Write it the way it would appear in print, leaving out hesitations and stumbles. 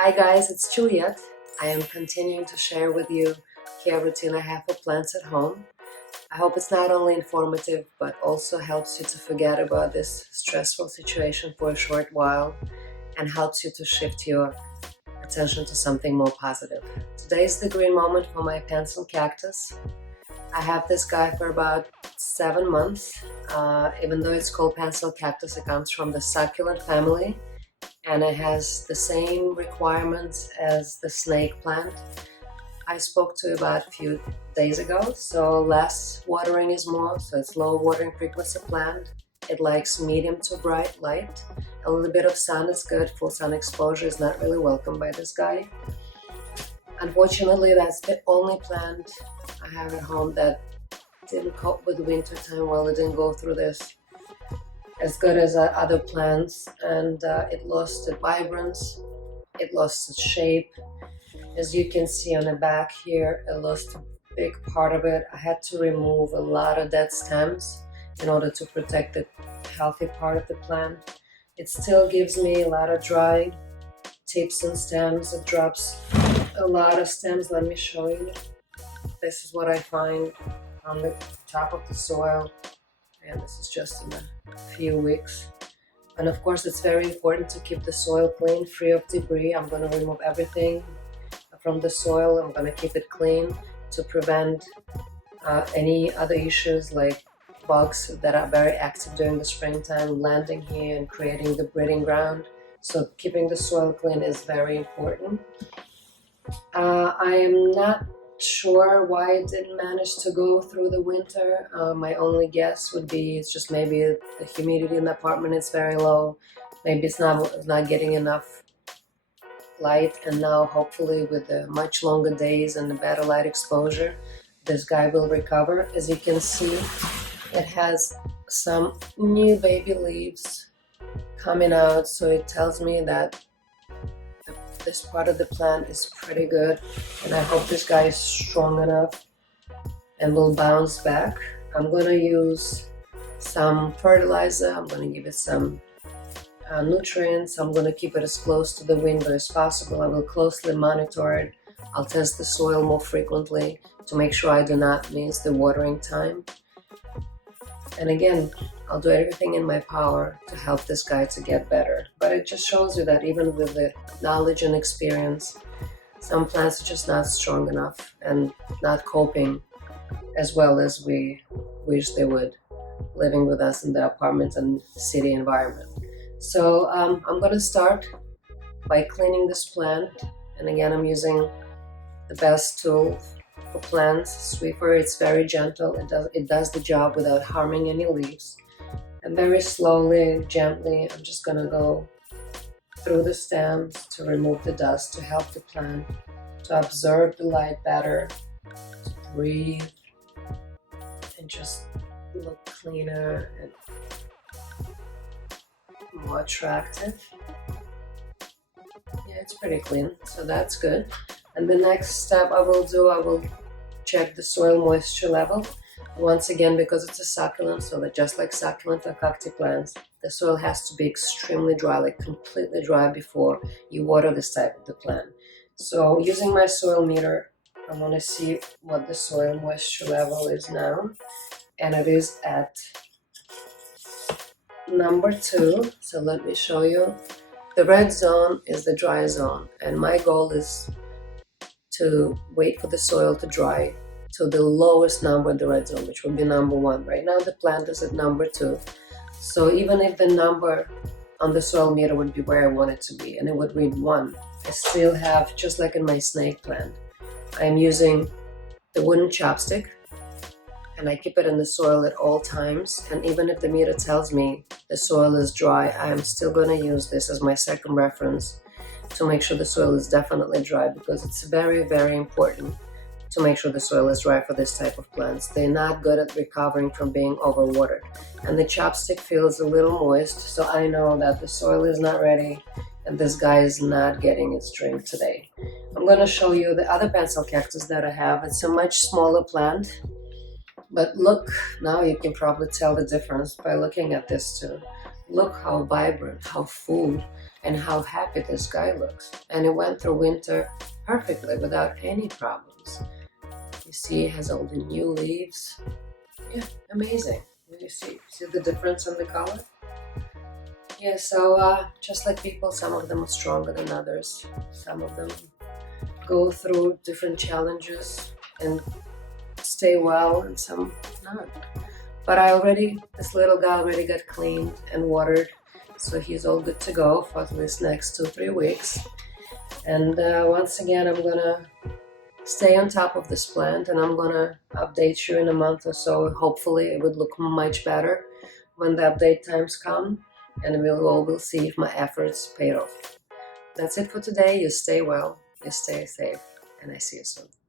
Hi guys, it's Juliette. I am continuing to share with you care routine I have for plants at home. I hope it's not only informative but also helps you to forget about this stressful situation for a short while and helps you to shift your attention to something more positive. Today is the green moment for my pencil cactus. I have this guy for about 7 months. Even though it's called pencil cactus, it comes from the succulent family and it has the same requirements as the snake plant I spoke to about a few days ago. So less watering is more, so it's low watering frequency plant. It likes medium to bright light. A little bit of sun is good. Full sun exposure is not really welcome by this guy. Unfortunately, that's the only plant I have at home that didn't cope with winter time well. It didn't go through this as good as other plants, and it lost its vibrance, it lost its shape. As you can see on the back here, it lost a big part of it. I had to remove a lot of dead stems in order to protect the healthy part of the plant. It still gives me a lot of dry tips and stems. It drops a lot of stems. Let me show you. This is what I find on the top of the soil, and this is just in a few weeks. And of course, it's very important to keep the soil clean, free of debris. I'm going to remove everything from the soil. I'm going to keep it clean to prevent any other issues like bugs that are very active during the springtime landing here and creating the breeding ground. So keeping the soil clean is very important. I am not sure why it didn't manage to go through the winter. My only guess would be it's just maybe the humidity in the apartment is very low. Maybe it's not getting enough light, and now hopefully with the much longer days and the better light exposure, this guy will recover. As you can see, it has some new baby leaves coming out, so it tells me that this part of the plant is pretty good, and I hope this guy is strong enough and will bounce back. I'm going to use some fertilizer. I'm going to give it some nutrients. I'm going to keep it as close to the window as possible. I will closely monitor it. I'll test the soil more frequently to make sure I do not miss the watering time. And again, I'll do everything in my power to help this guy to get better. But it just shows you that even with the knowledge and experience, some plants are just not strong enough and not coping as well as we wish they would, living with us in the apartment and city environment. So I'm going to start by cleaning this plant. And again, I'm using the best tool for plants, sweeper. It's very gentle. It does the job without harming any leaves. And very slowly, gently, I'm just going to go through the stems to remove the dust, to help the plant to absorb the light better, to breathe, and just look cleaner and more attractive. Yeah, it's pretty clean, so that's good. And the next step I will check the soil moisture level. Once again, because it's a succulent, so that just like succulent or cacti plants, the soil has to be extremely dry, like completely dry before you water this type of the plant. So using my soil meter, I want to see what the soil moisture level is now. And it is at number 2. So let me show you. The red zone is the dry zone, and my goal is to wait for the soil to dry to the lowest number in the red zone, which would be number 1. Right now the plant is at number 2. So even if the number on the soil meter would be where I want it to be, and it would read 1, I still have, just like in my snake plant, I'm using the wooden chopstick, and I keep it in the soil at all times. And even if the meter tells me the soil is dry, I am still going to use this as my second reference to make sure the soil is definitely dry, because it's very, very important to make sure the soil is dry for this type of plants. They're not good at recovering from being overwatered. And the chopstick feels a little moist, so I know that the soil is not ready and this guy is not getting its drink today. I'm going to show you the other pencil cactus that I have. It's a much smaller plant, but look, now you can probably tell the difference by looking at this too. Look how vibrant, how full, and how happy this guy looks. And he went through winter perfectly without any problems. You see, it has all the new leaves. Yeah, amazing. You see the difference in the color? Yeah, so just like people, some of them are stronger than others. Some of them go through different challenges and stay well, and some not. But this little guy already got cleaned and watered, so he's all good to go for at least next 2-3 weeks. And once again, I'm gonna stay on top of this plant, and I'm gonna update you in a month or so. Hopefully it would look much better when the update times come, and we'll see if my efforts paid off. That's it for today. You stay well, you stay safe, and I see you soon.